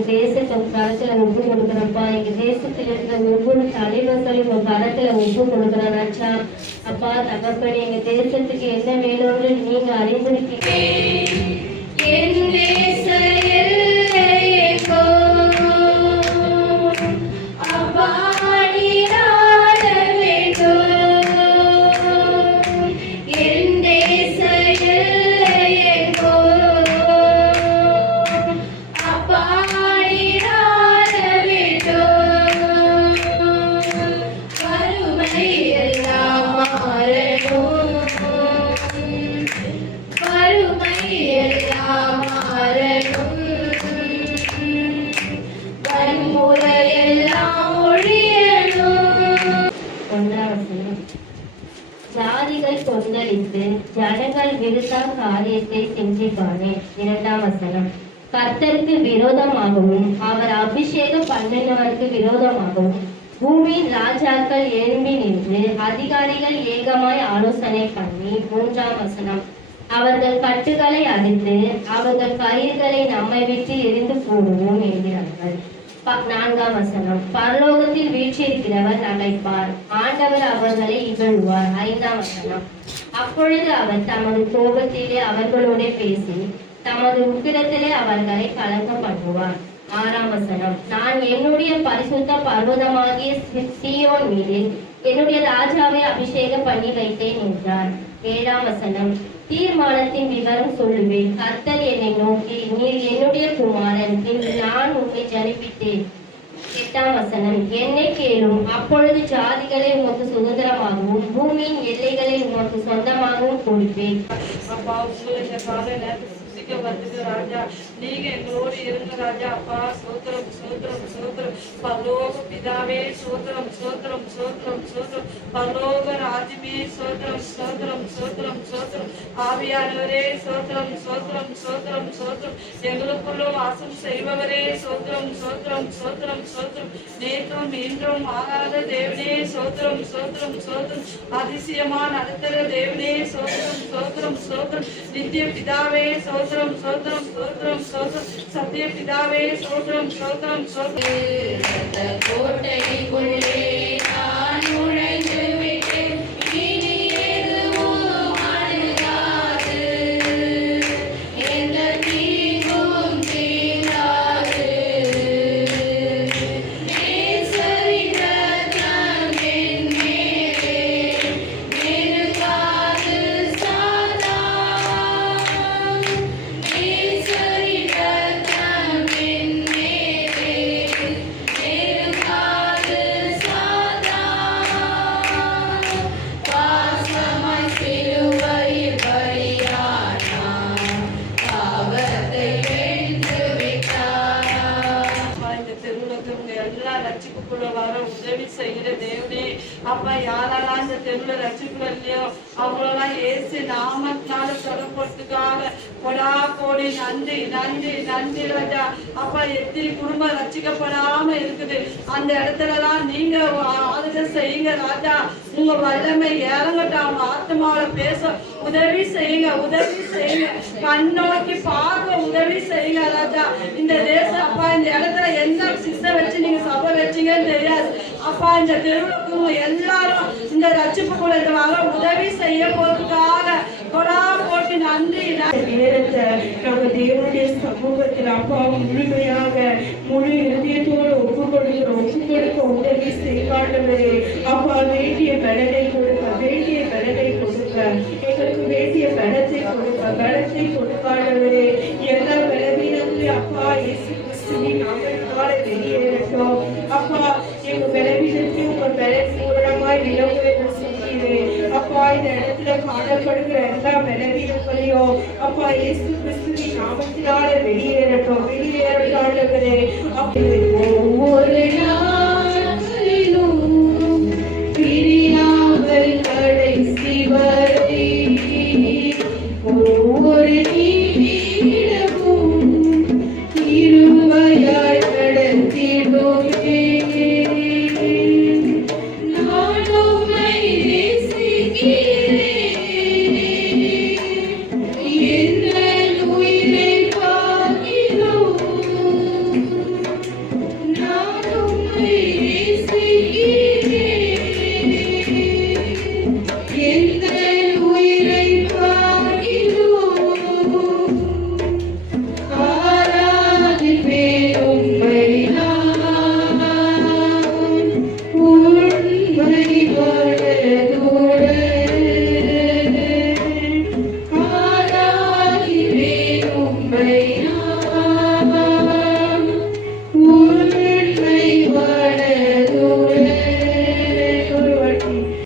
எங்க தேசத்தை கரத்துல ஒப்பு கொடுக்குறப்பா. எங்க தேசத்தில் இருக்கிற ஒவ்வொரு தலைவர்களையும் உங்க கரத்துல ஒப்பு கொடுக்குறேன் ராஜா. அப்பா தகப்பனே, எங்க தேசத்துக்கு என்ன வேணும்னு நீங்க அறிந்திருக்கீங்க. ஜாதிகள் கொந்தளித்து ஜனங்கள் விருத்தா காரியத்தை செஞ்சிப்பானே. 2ஆம் வசனம். கர்த்தருக்கு விரோதமாகவும் அவர் அபிஷேகம் பண்ணினவருக்கு விரோதமாகவும் பூமியின் ராஜாக்கள் எழும்பி நின்று அதிகாரிகள் ஏகமாய் ஆலோசனை பண்ணி. 3ஆம் வசனம். அவர்கள் கட்டுகளை அடித்து அவர்கள் கயிறுகளை நம்மை விட்டு எரிந்து போடுவோம் என்கிறார்கள். 4ஆம் வசனம். பரலோகத்தில் வீற்றிருக்கிறவர் நகைப்பார், ஆண்டவர் அவர்களை இகழ்வார். 5ஆம் வசனம். அப்பொழுது அவர் தமது கோபத்திலே அவர்களோட பேசி தமது உக்கிரத்திலே அவர்களை கலங்க பண்ணுவார். 6ஆம் வசனம். நான் என்னுடைய பரிசுத்த பர்வதமாகிய சீயோன் மீது என்னுடைய ராஜாவை அபிஷேகம் பண்ணி வைத்தேன் என்றார். 7ஆம் வசனம். தீர்மானத்தின் விவரம் சொல்லுவேன். கர்த்தர் என்னை நோக்கி, நீர் என்னுடைய குமாரன், நான் உன்னை ஜனிப்பித்தேன். 8ஆம் வசனம். என்னை கேளும், அப்பொழுது ஜாதிகளை உமக்கு சுதந்திரமாகவும் பூமியின் எல்லைகளை உமக்கு சொந்தமாகவும் கொடுப்பேன். ராஜா, நீங்க எங்களோடு இருங்க ராஜா. அப்பா சோத்திரம் சோத்திரம் சோத்திரம். பரலோக பிதாவே சோத்திரம் சோத்திரம் சோத்திரம் சோத்திரம். பரலோக ராஜ்யமே சோத்திரம் சோத்திரம் சோத்திரம் சோத்திரம். ஆவியானவரே சோத்திரம் சோத்திரம் சோத்திரம் சோத்திரம். எங்களுக்குள்ள வாசம் செய்பவரே சோத்திரம் சோத்திரம் சோத்திரம் சோத்திரம். நேற்றும் இன்றும் ஆகாத தேவனே சோத்திரம் சோத்திரம் சோத்திரம். அதிசயமா நடத்துகிற தேவனே சோத்திரம் சோத்திரம் சோத்திரம். நித்திய பிதாவே சோத்திரம் சோத்திரம் சோத்திரம் சோத்திரம். சத்திய பிதாவே சோத்திரம் சோத்திரம் சோத்திரம். கோட்டைக்குள்ளே நான் நுழைந்து விட்டேன், இனி எதுவும் அணுகாது, எந்த தீங்கும் தீராது. நேசரின் ரத்தம் என் மேலே நெருங்காது சாத்தான். நேசரின் ரத்தம் என் மேலே நெருங்காது சாத்தான். பாசமாய் சிலுவையில் பலியானார், பாவத்தை வென்று விட்டார். இந்த தெருவுல எல்லா ரட்சிப்புக்குள்ள வர உதவி செய்கிற தேவனே. அப்பா யாரெல்லாம் இந்த தெருவுல ரட்சிப்பு இல்லையோ அவங்களெல்லாம் ஏசு நாமத்தினால சொல்லப்படுறதுக்காக கொடா கோடி நன்றி நன்றி நன்றி ராஜா. அப்பா எத்தனை குடும்பம் ரட்சிக்கப்படாம இருக்குது, அந்த இடத்துலலாம் நீங்க ஆதரவு செய்யுங்க ராஜா. உங்க வல்லமை இறங்கட்டும், அவங்க ஆத்மாவில பேச உதவி செய்யுங்க உதவி செய்யுங்க. கண்ணோக்கி பார்க்க உதவி செய்யுங்க ராஜா. இந்த தேசம் அப்பா இந்த இடத்துல எந்த சிஸ்டம் வச்சு நீங்க சபை வச்சீங்கன்னு தெரியாது. அப்பா இந்த தெருவுக்கு எல்லாரும் இந்த ரட்சிப்புக்குள்ள இருக்கிறாங்க, உதவி செய்ய போறதுக்காக கொடா போட்டு நன்றி. நேரத்தை நம்ம தேவனுடைய சமூகத்தில் அப்பா முழுமையாக முழு இதயத்தோடு ஒப்பு கொடுக்க உதவி செய்வாண்டவரே. அப்பா வேண்டிய பலனை கொடுக்க எங்களுக்கு வேண்டிய பலத்தை கொடுக்காண்டவரே. எல்லா பலவீனங்களையும் அப்பா இயேசு கிறிஸ்துவின் நாமத்தினால வெளியேறட்டும். அப்பா எங்க பலவீனத்தை உங்க பலன் பூரணமாய் விளங்குவதை செய்கிறேன். அப்பா இந்த இடத்துல காணப்படுகிற எல்லா பலவீனங்களையும் அப்பா இயேசு கிறிஸ்துவின் நாமத்தினால வெளியேறட்டும். ஒவ்வொரு நாளிலும் பிரியாமல் கடைசி வரை ஒவ்வொரு நிமிடமும் இருவையாய் நடத்திடுவே.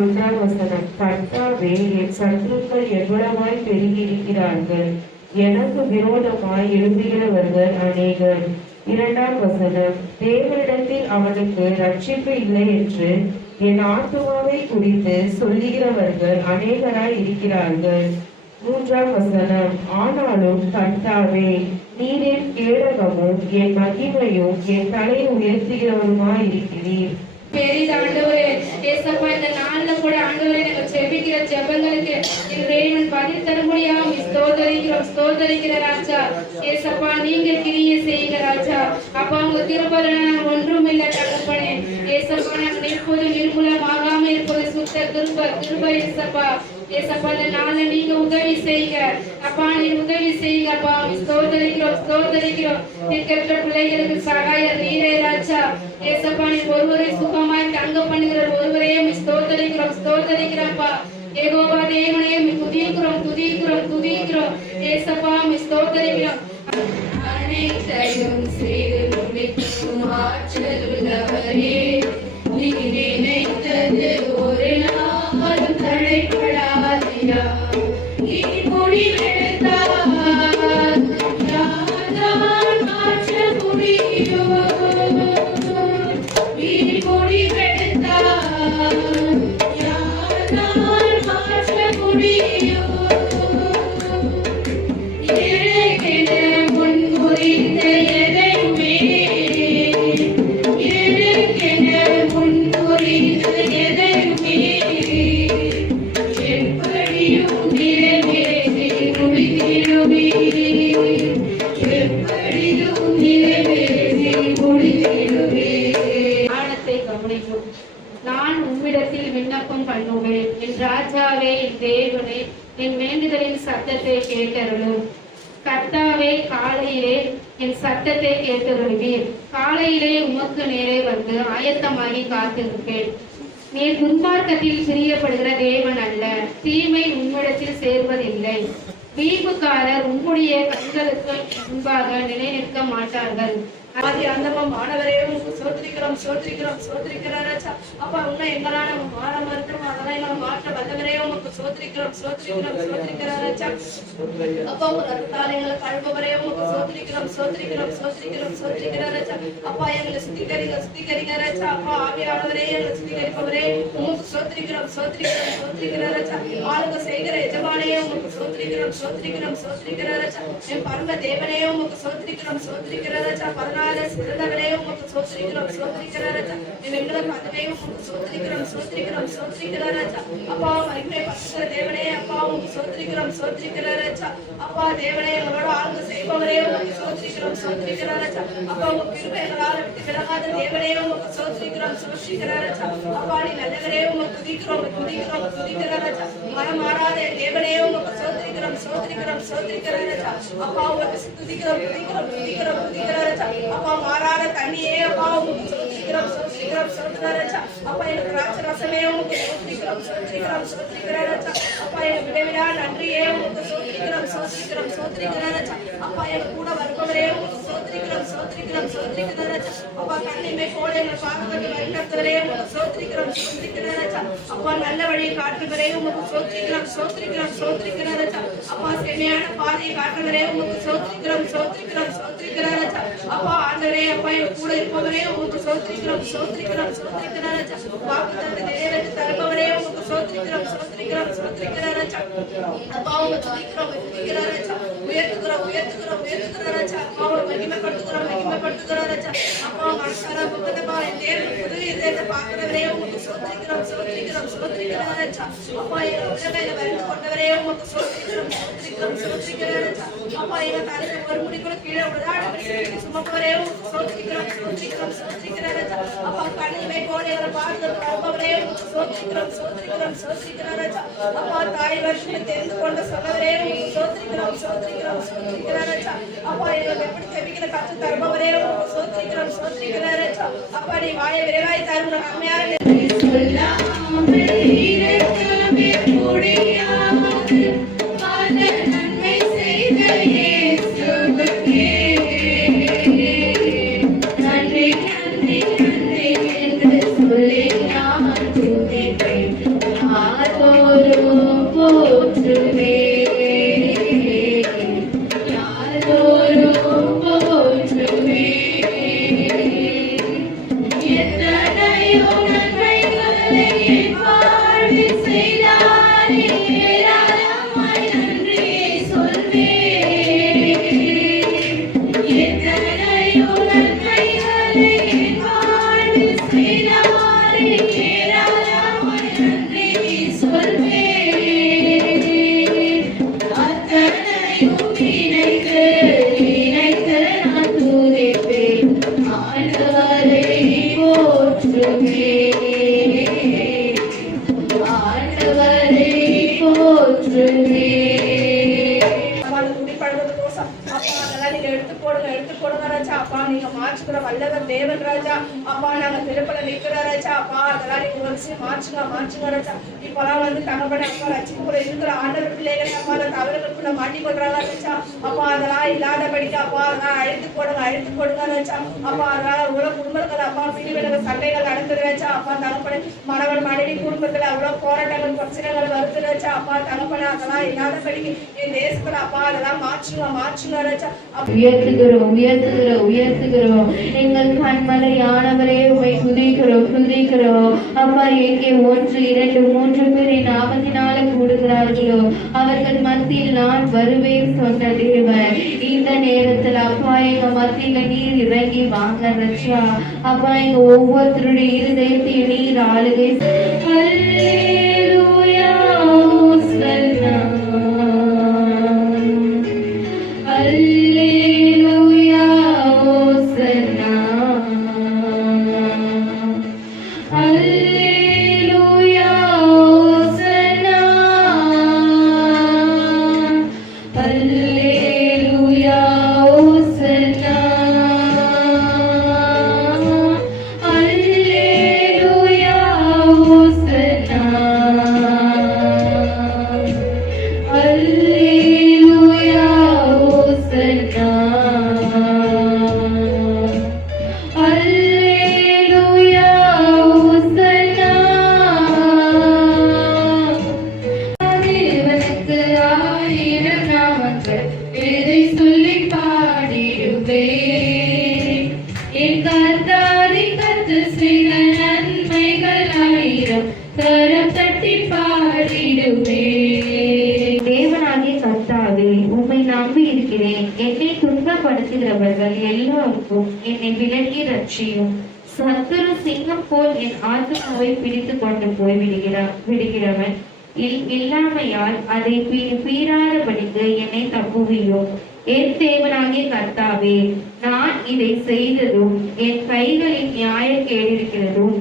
ஒன்றாம் வசனம். கர்த்தாவே, என் சத்துருக்கள் எவ்வளவாய் பெருகியிருக்கிறார்கள், எனக்கு விரோதமாய் எழும்புகிறவர்கள் அநேகர். இரண்டாம் வசனம். தேவனிடத்தில் அவனுக்கு ரட்சிப்பு இல்லை என்று என் ஆத்துமாவை குறித்து சொல்லுகிறவர்கள் அநேகராய் இருக்கிறார்கள். மூன்றாம் வசனம். ஆனாலும் கர்த்தாவே, நீர் என் கேடகமும் என் மகிமையும் என் தலை உயர்த்துகிறவருமாய் இருக்கிறீர். பெரிதாண்டவரே, ஏசப்பா, இந்த நாள்ல கூட ஆண்டவரே நாங்கள் ஜெபிக்கிற ஜெபங்களுக்கு இறைவன் பதில் தரும்படியாக ஸ்தோத்தரிக்கிற ராஜா. ஏசப்பா, நீங்க கிரியை செய்யுங்க ராஜா. அப்பா, உங்க திருப்பதன ஒன்றும் இல்லை தகப்பனே. ஏசப்பா, நாங்கள் எப்போது நிர்மூலமாகாம இருப்பது சுத்த கிருபை ஏசப்பா. ஏசப்பா, இந்த நாள்ல நீங்க உதவி செய்யுங்க அப்பா, நீங்க உதவி செய்யுங்க அப்பா. ஸ்தோத்தரிக்கிறோம். இருக்கிற பிள்ளைகளுக்கு சகாயர் நீரே ராஜா. ஏசப்பா, நீ ஒருவரை சுகமாய் தங்க பண்ணுகிற ஒருவரே ஸ்தோத்தரிக்கிறோம்ப்பா. யெகோவா தேவனே, துதிக்கிறோம். ஏசப்பா, ஸ்தோத்தரிக்கிறோம். அனைத்தையும் செய்து முடிக்கும் ஆற்றலுள்ளவரே, நீ நினைத்தது ஒரு நாளும் தடைபடாதையா. நீ முடிவெடுத்தால் யார்தான் மாற்ற முடியும்? நீ முடிவெடுத்தால் யார்தான் மாற்ற முடியும்? எனக்கென முன்குறித்த எதையுமே எப்படியும் நிறைவேற்றி முடித்திடுவே. ஞானத்தை கவனிக்கும். நான் உம்மிடத்தில் விண்ணப்பம் பண்ணுவேன். என் ராஜாவே, என் தேவனே, என் வேண்டுதலின் சத்தத்தை கேட்டருளும். கர்த்தாவே, காலையிலே என் சத்தத்தை கேட்டருளுவீர். காலையிலே உமக்கு நேரே வந்து ஆயத்தமாகி காத்திருப்பேன். நீர் துன்மார்க்கத்தில் பிரியப்படுகிற தேவன் அல்ல, தீமை உம்மிடத்தில் சேர்வதில்லை. வீம்புக்காரர் உம்முடைய கண்களுக்கு முன்பாக நிலை நிற்க மாட்டார்கள். மாணவரே, சோத்திரிக்கிறோம் ராஜா. அப்பா, உன்னை எங்களால் நம்ம மாற மறுக்கிறோம், அதெல்லாம் எங்களை மாற்ற வல்லவரே, உமக்கு சோத்திரிக்கிறோம் ராஜா. அப்பா, உங்க ரத்தத்தால் எங்களை கழுவவரே, உமக்கு சோத்திரிக்கிறோம் ராஜா. அப்பா, எங்களை சுத்திகரிங்க ராஜா. அப்பா, ஆவியானவரே, எங்களை சுத்திகரிப்பவரே, உமக்கு சோத்திரிக்கிறோம் ராஜா. ஆளுங்க செய்கிற எஜமானே, உமக்கு சோத்திரிக்கிறோம் ராஜா. என் பரம தேவனே, உமக்கு சோத்திரிக்கிறோம் ராஜா. சிறந்தவரே, உமக்கு சோத்திரிக்கிறோம் ராஜா. எங்களுக்கு அதுவே உமக்கு சோத்திரிக்கிறோம் ராஜா. அப்பா, மகிமை பசுகிற தேவனே, அப்பா, உமக்கு சோத்திரிக்கிறோம் ராஜா. அப்பா, தேவனே, எங்களோட ஆளுங்க செய்பவரே, உமக்கு சோத்திரிக்கிறோம் ராஜா. அப்பா, உங்க கிருபை எங்களால் விட்டு விலகாத தேவனே, உமக்கு சோத்திரிக்கிறோம் ராஜா. அப்பா, நீ நல்லவரே, உமக்கு துதிக்கிறோம் ராஜா. மனம் மாறாத தேவனே, உமக்கு சோத்திரிக்கிறோம் ராஜா. அப்பா, உமக்கு துதிக்கிறோம் ராஜா. அப்பா, மாறாத தண்ணியே, அப்பா, உமக்கு சோத்திரிக்கிறோம் ராஜா. அப்பா, எனக்கு ராட்சரசமே, உமக்கு சோத்திரிக்கிறோம் ராஜா. அப்பா, எனக்கு விடவிடா நன்றியே, உமக்கு சோத்திரிக்கிறோம் ராஜா. அப்பா, எனக்கு கூட வருபவரே, உமக்கு சோத்திரிக்கிறோம் ராஜா. அப்பா, கண்ணிமை போல எங்கள் பாதங்களை வழிநடத்துவரே, உமக்கு சோத்திரிக்கிறோம் ராஜா. அப்பா, நல்ல வழியை காட்டுவரே, உமக்கு சோத்திரிக்கிறோம் ராஜா. அப்பா, செம்மையான பாதையை காட்டுவரே, உமக்கு சோத்திரிக்கிறோம் ராஜா. அப்பா, ஆண்டவரே, அப்பா, என் கூட இருப்பவரே, உமக்கு சோத்திரிக்கிறோம் ராஜா. வாக்குத்தத்தத்தை நிறைவேற்றி தருபவரே, உமக்கு சோத்திரிக்கிறோம் ராஜா. அப்பா, உமக்கு துதிக்கிறோம் ராஜா. உயர்த்துகிறோம் ராஜா. அப்பா, மகிமைப்படுத்துகிறோம் ராஜா. அப்பா, மனசார புத்தகமா என் தேவன் புது இதயத்தை பார்க்கிறவரே, உமக்கு சோத்திரிக்கிறோம் ராஜா. அப்பா, என் உலகையில வருந்து கொண்டவரே, உமக்கு சோத்திரிக்கிறோம் ராஜா. அப்பா, என் தலைக்கு ஒரு முடி கூட கீழே விடாதபடி சுமப்பவரே, உமக்கு சோத்திரிக்கிறோம் ராஜா. அப்பா, கண்ணிமை போல எங்களை பாதுகாத்து வருபவரே, உமக்கு சோத்திரிக்கிறோம் ராஜா. அப்பா, தாய் வருஷத்தை தெரிந்து கொண்ட சொன்னவரே, உமக்கு சோத்திரிக்கிறோம் ராஜா. அப்பா, எங்களுக்கு எப்படி தெரிவிக்கிற கற்று தருபவரே, உமக்கு சோத்திரிக்கிறோம் ராஜா. அப்பா, நீ வாயை விரைவாய் தரும் நன்மையாக சொல்லாமல் அப்பா அதெல்லாம் நீங்க எடுத்து போடுங்க ராஜா. அப்பா நீங்க மாற்றுக்கிற வல்லவர் தேவன் ராஜா. அப்பா நாங்க திருப்பல நிக்கிற ராஜா. அப்பா அதெல்லாம் நீங்க ஒரு மாற்றுங்க ராஜா. இப்பெல்லாம் வந்து தகப்பன அப்பா ரட்சிப்புக்குள்ள இருக்கிற ஆண்டவர் பிள்ளைகளை அப்பா அந்த தவறுகளுக்குள்ள மாட்டிக்கொள்றாங்க ராஜா. அப்பா அதெல்லாம் இல்லாத படிக்க அப்பா அதெல்லாம் அழைத்து போடுங்க ராஜா. அப்பா அதனால அவ்வளவு குடும்பங்கள் அப்பா பிரிவினக சண்டைகள் நடக்குது ராஜா. அப்பா தகப்பன மனவன் மனைவி குடும்பத்துல அவ்வளவு போராட்டங்கள் பிரச்சனைகள் வருது ராஜா. அப்பா தகப்பன அதெல்லாம் இல்லாத படிக்க என் தேசத்துல அப்பா அதெல்லாம் மாற்றுங்க ராஜா. உயர்த்துகிறோம். எங்கள் கண்மலையானவரே உம்மை துதிக்கிறோம். அப்பா எங்கே 1, 2, 3 பேர் என் நாமத்தினால கூடுகிறார்களோ அவர்கள் மத்தியில் நான் வருவேன் சொன்ன தேவன் இந்த நேரத்தில் அப்பா எங்க மத்தியில நீர் இறங்கி வாங்க ரச்சா. அப்பா எங்க ஒவ்வொருத்தருடைய இருதயத்தையும் நீர் ஆளுகை. அல்லேலூயா ஹோசன்னா அல்லேலூயா ஹோசன்னா அல்லேலூயா ஹோசன்னா அல்லேலூயா ஹோசன்னா அல்லேலூயா ஹோசன்னா அல்லேலூயா ஹோசன்னா அல்லேலூயா ஹோசன்னா. தேவனுக்கு 1000 நாமங்கள் இதை சொல்லி பாடிடுவேன். என் கர்த்தாவின் கர்த்தர் செய்த நன்மைகள் 1000 கரம் தட்டி பாடிடுவேன். தேவனாகிய கர்த்தாவே உம்மை நம்பி இருக்கிறேன். என்னை துன்பப்படுத்துகிறவர்கள் எல்லோருக்கும் என்னை விலக்கி ரட்சியும். சத்துரு சிங்கம் போல் என் ஆத்மாவை பிடித்து கொண்டு போய் விடுகிறவன் இல்லாமையால் அதை பீறாதபடிக்கு என்னை தப்புவியும். என் தேவனாகிய கர்த்தாவே நான் இதை செய்ததும் என் கைகளில் நியாயக்கேடு இருக்கிறதும்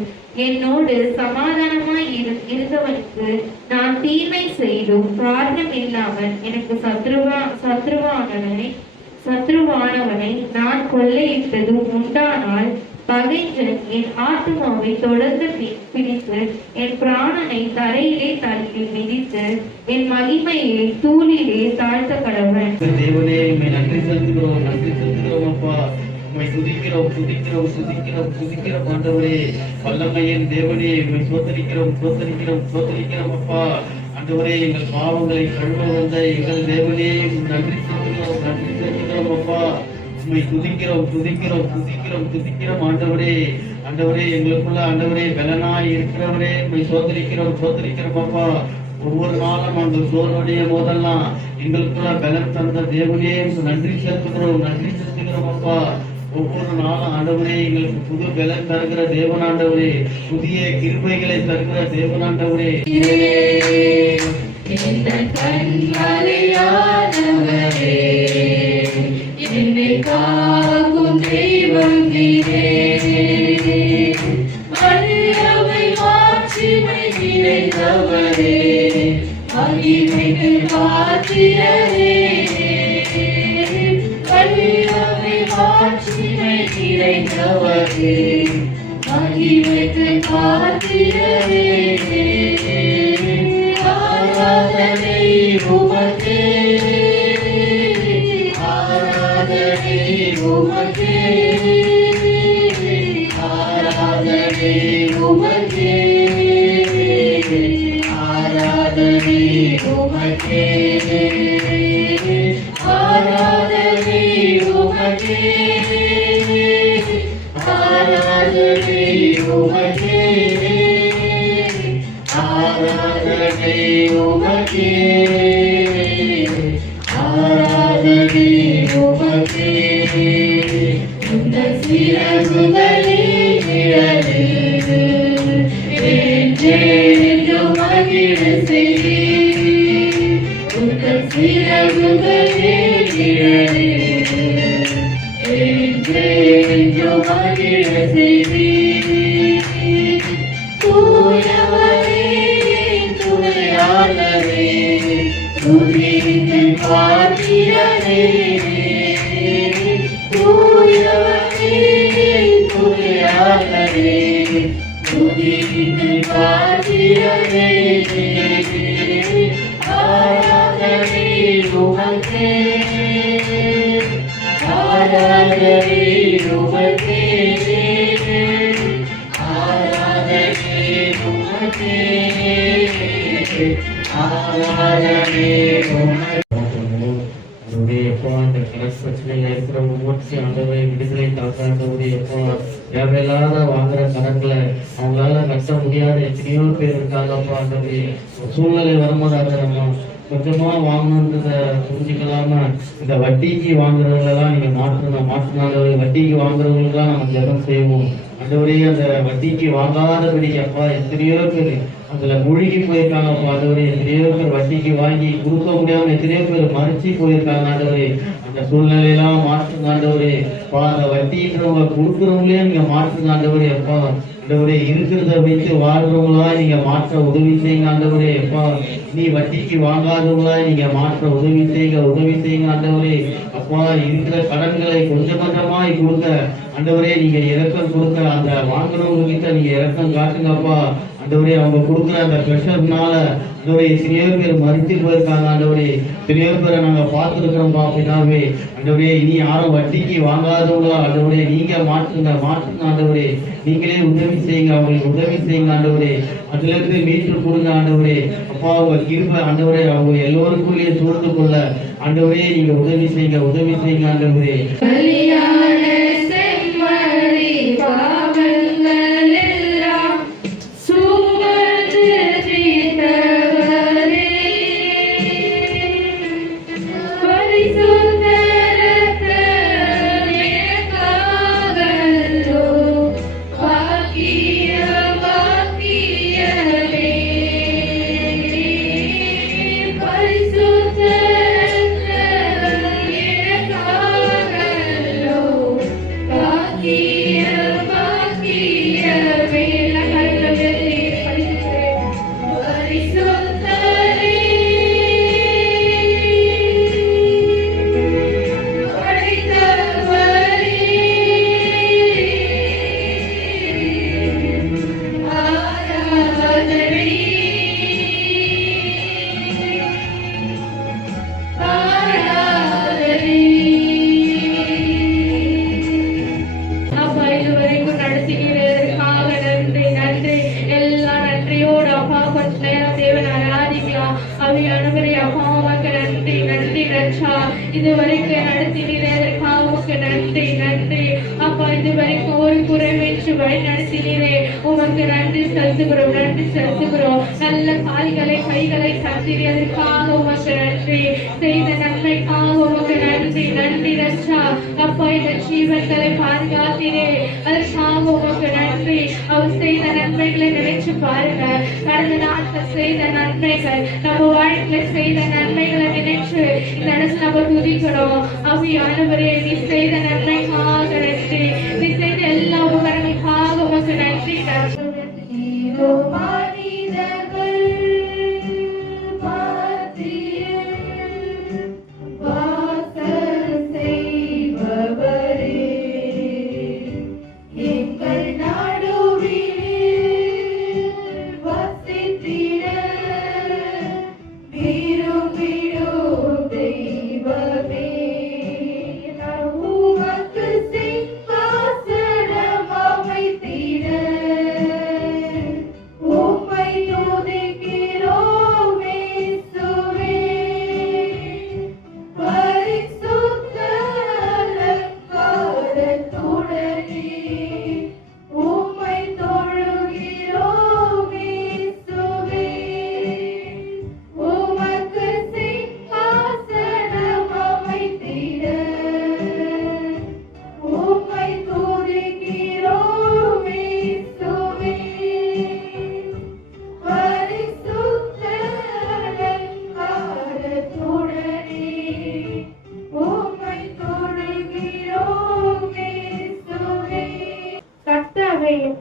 என்னோடு சமாதானமாய் இருந்தவனுக்கு நான் தீமை செய்தும் காரணம் இல்லாமல் எனக்கு சத்ருவானவனை நான் கொள்ளையிட்டதும் உண்டானால் பகைஞன் என் ஆத்மாவை தொடர்ந்து பிடித்து என் பிராணனை தரையிலே தள்ளி மிதித்து என் மகிமையை தூளிலே தாழ்த்த கடவன். தேவனே உம்மை நன்றி செலுத்துகிறோம் அப்பா. உம்மை துதிக்கிறோம் ஆண்டவரே. வல்லமையின் தேவனே உம்மை சோதரிக்கிறோம் அப்பா. ஆண்டவரே எங்கள் பாவங்களை கழுவ வந்த எங்கள் தேவனே நன்றி செலுத்துகிறோம் அப்பா. உம்மை துதிக்கிறோம் ஆண்டவரே. எங்களுக்குள்ள ஆண்டவரே பலனாய் இருக்கிறவரே உம்மை சோதரிக்கிறோம் அப்பா. ஒவ்வொரு நாளும் நாங்கள் சோர்வடைய போதெல்லாம் எங்களுக்குள்ள பலன் தந்த தேவனே நன்றி செலுத்துகிறோம் அப்பா. ஒவ்வொரு நாளும் ஆண்டவரே எங்களுக்கு புது பலன் தருகிற தேவனாண்டவரே, புதிய கிருபைகளை தருகிற தேவனாண்டவரே. என்னை காக்கும் தெய்வம் நீரே. வல்லமை மாட்சிமை நிறைந்தவரே, மகிமைக்கு பாத்திரரே. வல்லமை மாட்சிமை நிறைந்தவரே, மகிமைக்கு பாத்திரரே. ஆராதனை உமக்கே, உமக்கே ஆராதனை, உமக்கே ஆராதனை, உமக்கே ஆராதனை, உமக்கே ஆராதனை, உமக்கே ஆராதனை, உமக்கே ஆராதனை, உமக்கே. உந்தன் சிறகுகளின் நிழலில் என்றென்றும் மகிழ செய்தீர். உந்தன் சிறகுகளின் நிழலில் என்றென்றும் மகிழ செய்தீர். தூயவரே துணையாளரே, துதிக்கு பாத்திரரே. ஆராதனை உமக்கே, ஆராதனை உமக்கே, ஆராதனை உமக்கே. அந்த பிரச்சனையில இருக்கிற ஒவ்வொரு ஆண்டவரை விடுதலை தாக்க ஆண்டவரையப்பா, தேவையில்லாத வாங்குற கடன்களை அவங்களால கட்ட முடியாத எத்தனையோ பேர் இருக்காங்கப்பா. ஆண்டவரே, சூழ்நிலை வரும்போது அதை நம்ம கொஞ்சமா வாங்கணுன்றத புரிஞ்சுக்கலாம இந்த வட்டிக்கு வாங்குறவங்களெல்லாம் நீங்க மாற்றினாலே வட்டிக்கு வாங்குறவங்களுக்கெல்லாம் நம்ம ஜெபம் செய்வோம். ஆண்டவரே, அந்த வட்டிக்கு வாங்காதபடி அப்பா எத்தனையோ பேர் அதுல மூழ்கி போயிருக்காங்கப்பா. ஆண்டவரே, எத்தனையோ பேர் வட்டிக்கு வாங்கி கொடுக்க முடியாம எத்தனையோ பேர் மறைச்சி போயிருக்காங்க. ஆண்டவரே, அந்த சூழ்நிலையெல்லாம் மாற்றுங்க ஆண்டவரே. அந்த வட்டின்றவங்க கொடுக்குறவங்களே நீங்க மாற்றுங்க ஆண்டவரே. அப்பா ஆண்டவரே, இருக்கிறத வைத்து வாழ்றவங்களா நீங்க மாற்ற உதவி செய்யுங்க ஆண்டவரே. அப்பா, நீ வட்டிக்கு வாங்காதவங்களா நீங்க மாற்ற உதவி செய்யுங்க ஆண்டவரே. அப்பா, இருக்கிற கடன்களை கொஞ்சம் கொஞ்சமாய் கொடுக்க ஆண்டவரே, நீங்க இரக்கம் கொடுக்க அந்த வாங்குறவங்க கிட்ட நீங்க இரக்கம் காட்டுங்கப்பா. ஆண்டவரே, அவங்க கொடுக்குற அந்த ப்ரெஷர்னால ஆண்டவரே எத்தனையோ பேர் மறித்து போயிருக்காங்க. ஆண்டவரே, எத்தனையோ பேரை நாங்க பார்த்துருக்கிறோம்ப்பா. அப்படின்னாவே ஆண்டவரே, இனி யாரும் வட்டிக்கு வாங்காதவங்களா ஆண்டவரே நீங்க மாற்றுங்க ஆண்டவரே. நீங்களே உதவி செய்யுங்க, அவங்களுக்கு உதவி செய்யுங்க ஆண்டவரே. அதுல இருந்து மீட்டு கொடுங்க ஆண்டவரே. அப்பா, அவங்க கிருபை ஆண்டவரே அவங்க எல்லோருக்குள்ளேயே சூழ்ந்து கொள்ள ஆண்டவரே நீங்க உதவி செய்யுங்க ஆண்டவரே. இதுவரைக்கும் நடத்தினதற்காக நன்றி அப்பா. இதுவரைக்கும் ஒரு குறைவற்று வழி நடத்தினீரே, உமக்கு நன்றி செலுத்துகிறோம். நல்ல கால்களை கைகளை தந்திரியதற்காக உமக்கு நன்றி. செய்த நன்மைக்காக உமக்கு நன்றி ரட்சா. அப்பா, இந்த ஜீவன்களை பாதுகாத்தீரே, அதற்காக உமக்கு நன்றி. அவர் செய்த நன்மைகளை நினைச்சு பாருங்க. கடந்த நாட்கள் செய்த நன்மைகள், நம்ம வாழ்க்கையில செய்த நன்மைகளை நினைச்சு இந்த இடத்துல நம்ம துதிக்கிறோம். ஆவியானவரே, நீ செய்த நன்மைக்காக நன்றி. நீ செய்த எல்லா உபகரணங்களுக்காக உமக்கு நன்றி.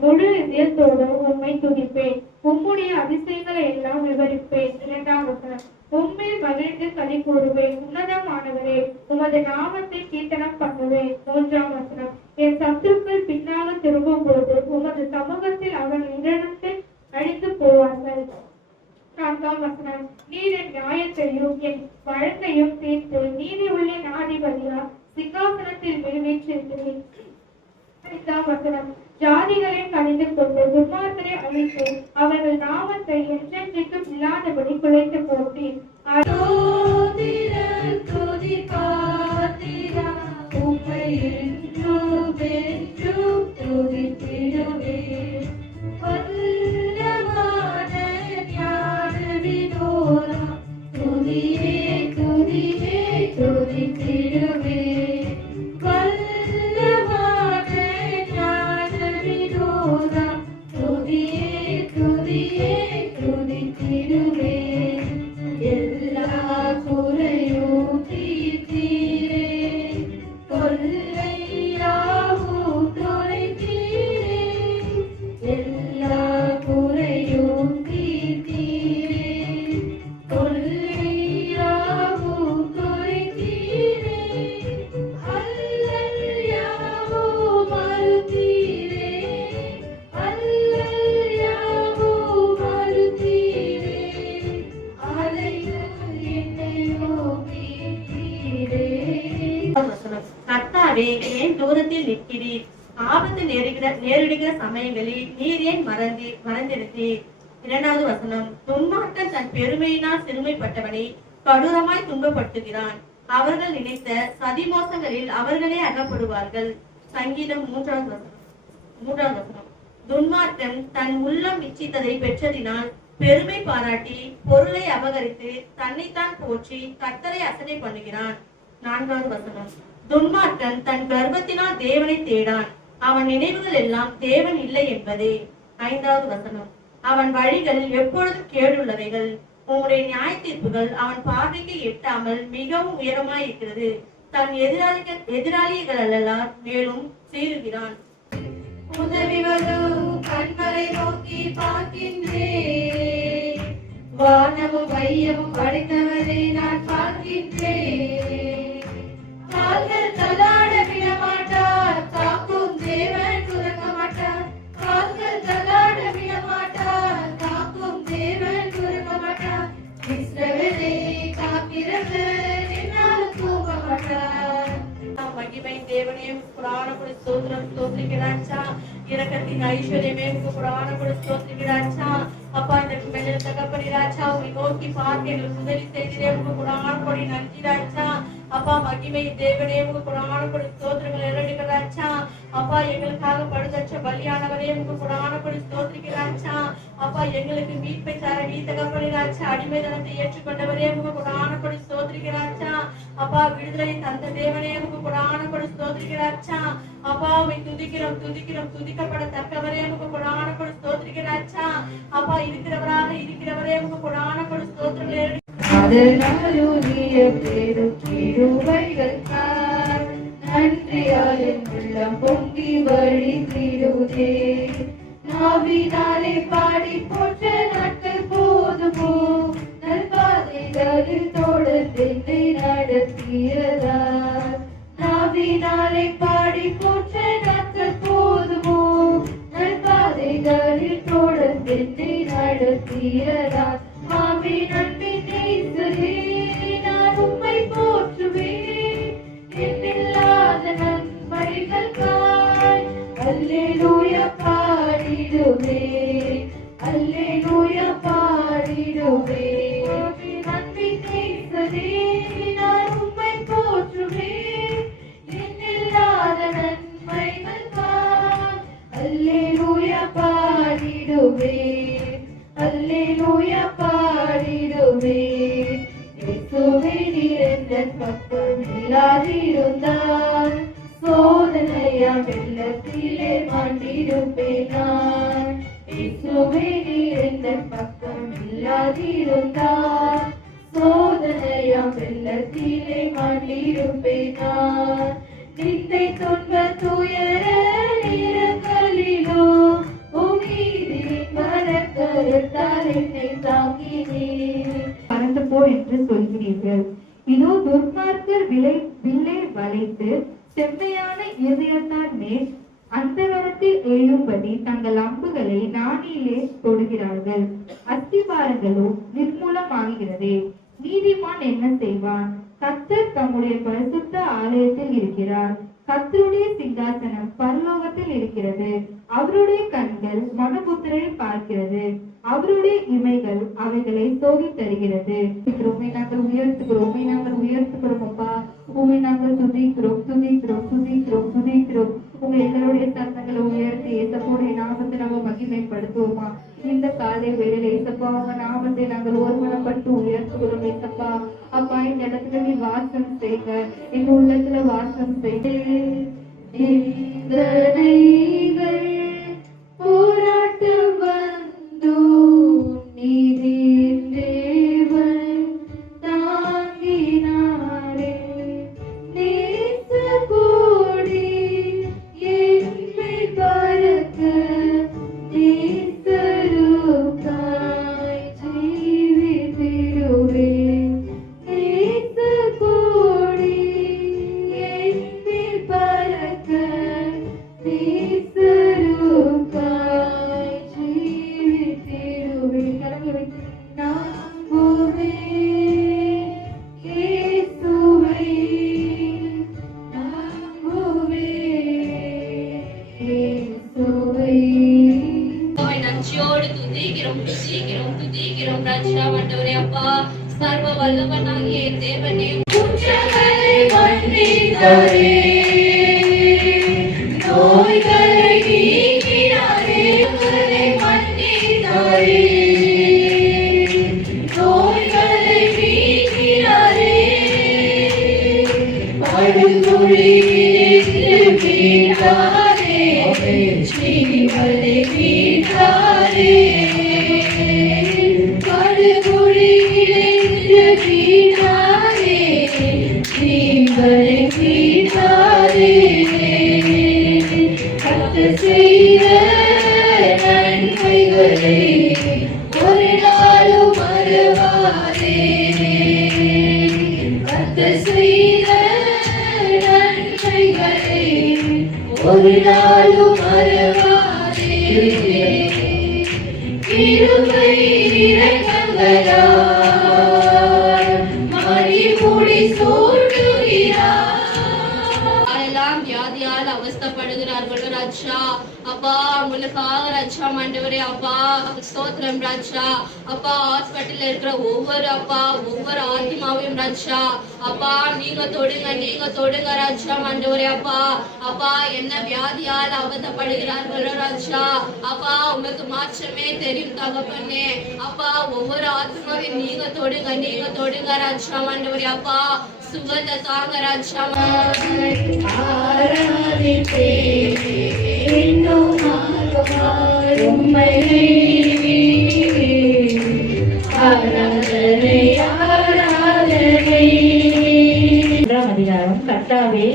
முழு இதயத்தோடு உம்மை துதிப்பேன், உம்முடைய அதிசயங்களை எல்லாம் விவரிப்பேன். 2ஆம் வசனம். உம்மில் மகிழ்ந்து களி கூறுவேன், உன்னதமானவரே, உமது நாமத்தை கீர்த்தனம் பண்ணுவேன். 3ஆம் வசனம். என் சத்துருக்கள் பின்னாக திரும்பும் போது உமது சமூகத்தில் அவன் நிரணத்தை அழிந்து போவார்கள். 4ஆம் வசனம். நீர் என் நியாயத்தையும் என் வழக்கையும் தீர்த்து நீதி உள்ள நாதிபதியா சிங்காசனத்தில் 8ஆம் வசனம். ஜாதிகளை கணிந்து கொண்டு துன்மார்க்கரை அழித்து அவர்கள் நாமத்தை என்றென்றைக்கும் இல்லாதபடி குலைத்து போட்டி கர்த்தாவே, ஏன் தூரத்தில் நிற்கிறீர்? ஆபத்து நேரிடுகிற சமயங்களில் நீர் ஏன் மறந்திருந்தீர்? 2வது வசனம். துன்மார்க்கன் தன் பெருமையினால் சிறுமைப்பட்டவனை கொடூரமாய் துன்பப்படுத்துகிறான். அவர்கள் நினைத்த சதிமோசங்களில் அவர்களே அகப்படுவார்கள். சங்கீதம் 3வது வசனம். துன்மார்க்கன் தன் உள்ளம் இச்சித்ததை பெற்றதினால் பெருமை பாராட்டி பொருளை அபகரித்து தன்னைத்தான் போற்றி கர்த்தரை அசனை பண்ணுகிறான். 4வது வசனம். துன்மார்க்கன் தன் கர்வத்தினால் தேவனை தேடான். அவன் நினைவுகள் எல்லாம் தேவன் இல்லை என்பதே. 5வது வசனம். அவன் வழிகள் எப்பொழுதும் கேடுள்ளவைகள். உங்களுடைய நியாய தீர்ப்புகள் அவன் பார்வைக்கு எட்டாமல் மிகவும் உயரமாய் இருக்கிறது. தன் எதிராளிகள் எல்லாம் மேலும் சீருகிறான். உதவி வரும் கண்களை நோக்கி பார்க்கின்றேன். வானமும் வையமும் படைத்தவரை நான் பார்க்கின்றேன். கால்கள் தள்ளாட விட மாட்டார், காக்கும் தேவன் உறங்க மாட்டார். கால்கள் தள்ளாட விட மாட்டார், காக்கும் தேவன் உறங்க மாட்டார். இஸ்ரவேலை காக்கிறவர் என்னாலும் தூங்க மாட்டார். மகிமை தேவனே புராணப்படி ஸ்தோத்திரம் ஸ்தோத்திரிக்கிறாச்சா. இரக்கத்தின் ஐஸ்வர்யமே புராணப்படி ஸ்தோத்திரிக்கிறாச்சா. அப்பா இந்த மேல தகப்பனி ராஜா உங்களை நோக்கி பார்க்க எங்களுக்கு உதவி செய்கிறே உங்க புராணப்படி நன்றி ராஜா. அப்பா மகிமை தேவனே உங்க புராணப்படி ஸ்தோத்திரங்கள் இறங்குகிறாச்சா. அப்பா எங்களுக்காக படுதற்ற பலியானவரே உங்க புராணப்படி ஸ்தோத்திரிக்கிறாச்சா. அப்பா எங்களுக்கு மீட்பை தர நீ தகப்பனி ராஜா அடிமைதனத்தை ஏற்றுக்கொண்டவரே உங்க புராணப்படி ஸ்தோத்திரிக்கிறாச்சா. அப்பா விடுதலை தந்த தேவனே உங்க புராணப்படி ஸ்தோத்திரிக்கிறாச்சா. அப்பா உங்களை துதிக்கிறோம் துதிக்கிறோம் துதிக்கப்படத்தக்கவரே உங்க புராணப்படி ஸ்தோத்திரிக்கிறாச்சா. அப்பா இருக்கிறவரே உங்க புராணப்படி ஸ்தோத்திரங்கள் நன்றியால் என் உள்ளம் பொங்கி வழிந்திடுதே. நாவினாலே பாடி போற்ற நாட்கள் போதுமோ, நல்பாதைகளில் தொடர்ந்து நடத்தியதா. நாவினாலே பாடி போற்ற நாட்கள் போதுமோ, நல்பாதைகளில் தொடர்ந்து நடத்தியதா. ஆவி நன்பின் நேசரே நான் உம்மை போற்றுவேன். எண்ணில்லாத நன்மைகளுக்காய் அல்லேலூயா பாடிடுவேன், அல்லேலூயா பாடிடுவேன். ஆவி நன்பின் நேசரே நான் உம்மை போற்றுவேன். எண்ணில்லாத நன்மைகளுக்காய் அல்லேலூயா பாடிடுவேன், அல்லேலூயா பாடிடுவேன். இயேசுவே நீர் என் பக்கம் இல்லாதிருந்தால் சோதனையா வெள்ளத்திலே மாண்டிருப்பேன் நான். இயேசுவே நீர் என் பக்கம் இல்லாதிருந்தால் சோதனையா வெள்ளத்திலே மாண்டிருப்பேன் நான். நிந்தை துன்ப துயர நேரங்களிலோ பறந்து போ என்று சொல்கிறீர்கள். இதோ துர்மார்க்கர் வில்லை வளைத்து செம்மையான இதயத்தார் மேல் அந்தரத்தில் எய்யும்படி தங்கள் அம்புகளை நாணியிலே தொடுகிறார்கள். அஸ்திபாரங்களோ நிர்மூலமாகிறதே. நீதிமான் என்ன செய்வான்? கர்த்தர் தம்முடைய பரிசுத்த ஆலயத்தில் இருக்கிறார். கர்த்தருடைய சிங்காசனம் பரலோகத்தில் இருக்கிறது. அவருடைய கண்கள் மனுபுத்திரரை பார்க்கிறது. அவருடைய இமைகள் அவைகளை சோதி தருகிறது. உம்மை நாங்கள் உயர்த்துகிறோம், உம்மை நாங்கள் உயர்த்துகிறோம் அப்பா. உம்மை நாங்கள் துதிக்கிறோம், துதிக்கிறோம், துதிக்கிறோம், துதிக்கிறோம். உங்க எல்லாருடைய சத்தங்களை உயர்த்தி ஏசப்போடைய நாமத்தை நம்ம மகிமைப்படுத்துவோமா? இந்த காலை வேளையில ஏசப்பா உங்க நாமத்தை நாங்கள் ஒருமனப்பட்டு உயர்த்துகிறோம் ஏசப்பா. அப்பா இந்த இடத்துல நீ வாசம் செய்க, எங்க உள்ளத்துல வாசம் செய்க. போராட்டம் வந்தோ நீதி தேவன் தாங்கினாரே நேச கோடி எம்மை பறக்க நேசருக்காய் ஜீவித்திடுவே நேச கோடி எம்மை பறக்க நேசருக்காய் ஜீவித்திடுவே. கடவுளை நம்புவேன், இயேசுவை நம்புவேன், இயேசுவை. நன்றியோடு துதிக்கிறோம், துதிக்கிறோம், துதிக்கிறோம் ராஜா ஆண்டவரே அப்பா. சர்வ வல்லவனாகிய தேவனே, குற்றங்களை மன்னித்தாரே, நோய்களை நீக்கினாரே, குற்றங்களை மன்னித்தாரே, நோய்களை நீக்கினாரே, படுகுழியிலிருந்து மீட்டாரே, ஜீவனை மீட்டாரே, படுகுழியிலிருந்து மீட்டாரே, ஜீவனை மீட்டாரே. கர்த்தர் செய்த நன்மைகளை ஒரு நாளும் மறவாதே. கர்த்தர் செய்த நன்மைகளை ஒரு நாளும் மறவாதே. கிருபை இரக்கங்களால் மணிமுடி சூட்டுகிறார். யாரெல்லாம் வியாதியால் அவஸ்தைப்படுகிறார்களோ ராஜா அப்பா, உங்களுக்காக ராஜா ஆண்டவரே அப்பா ஸ்தோத்திரம் ராஜா அப்பா. ஹாஸ்பிட்டல்ல இருக்கிற ஒவ்வொரு ஆத்மாவையும் ராஜா அப்பா நீங்க தொடுங்க, நீங்க தொடுங்க ராஜா ஆண்டவரே அப்பா. அப்பா என்ன வியாதியால் அவஸ்தைப்படுகிறார்களோ ராஜா அப்பா, உங்களுக்கு மாற்றமே தெரியும் தகப்பனே அப்பா. ஒவ்வொரு ஆத்மாவையும் நீங்க தொடுங்க, நீங்க தொடுங்க ராஜா ஆண்டவரே அப்பா. சுகந்த தாங்க ராஜா. ஆராதிப்பே இன்னும் உம்மை ஆராதனை ஆராதனை. அதிகாரம். கர்த்தாவே,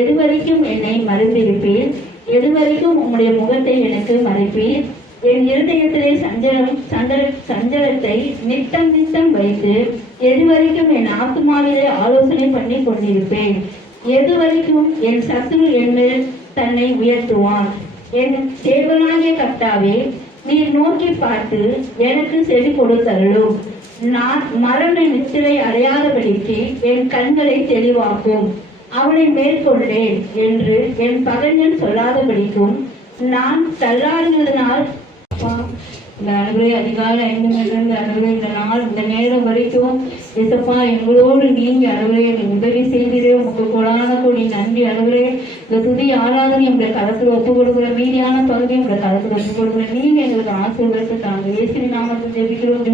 எதுவரைக்கும் என்னை மறந்திருப்பீர்? எதுவரைக்கும் உம்முடைய முகத்தை எனக்கு மறைப்பீர்? என் இருதயத்திலே சஞ்சலத்தை நித்தம் நித்தம் வைத்து எதுவரைக்கும் என் ஆத்துமாவிலே ஆலோசனை பண்ணி கொண்டிருப்பேன்? எதுவரைக்கும் என் சத்துரு என் மேல் தன்னை உயர்த்துவான்? என் தேவனாகிய கர்த்தாவே, நீர் நோக்கி பார்த்து எனக்கு செவி கொடுத்தருளும். நான் மரண நித்திரை அடையாதபடிக்கு என் கண்களை தெளிவாக்கும். அவனை மேற்கொண்டேன் என்று என் பகைஞன் சொல்லாதபடிக்கும் நான் தள்ளாடுகிறதுனால் இந்த அனுபவ அதிகாலை 5 மணிலிருந்து அனுபவ இந்த நாள் இந்த நேரம் வரைக்கும் எசப்பா எங்களோடு நீங்க அனுபவ எங்களுக்கு உதவி செய்தீரே. உங்களுக்கு கொடான கூடி நன்றி அனுபவ. இந்த துதி ஆராதனை உங்களுடைய களத்தில் ஒப்பு கொடுக்குற மீதியான பகுதியும் உங்களுடைய களத்தில் ஒப்பு கொடுக்குற நீங்க எங்களுக்கு ஆசீர்வாதத்தை தாங்க. இயேசுவின் நாமத்தில் ஜெபிக்கிறோம்.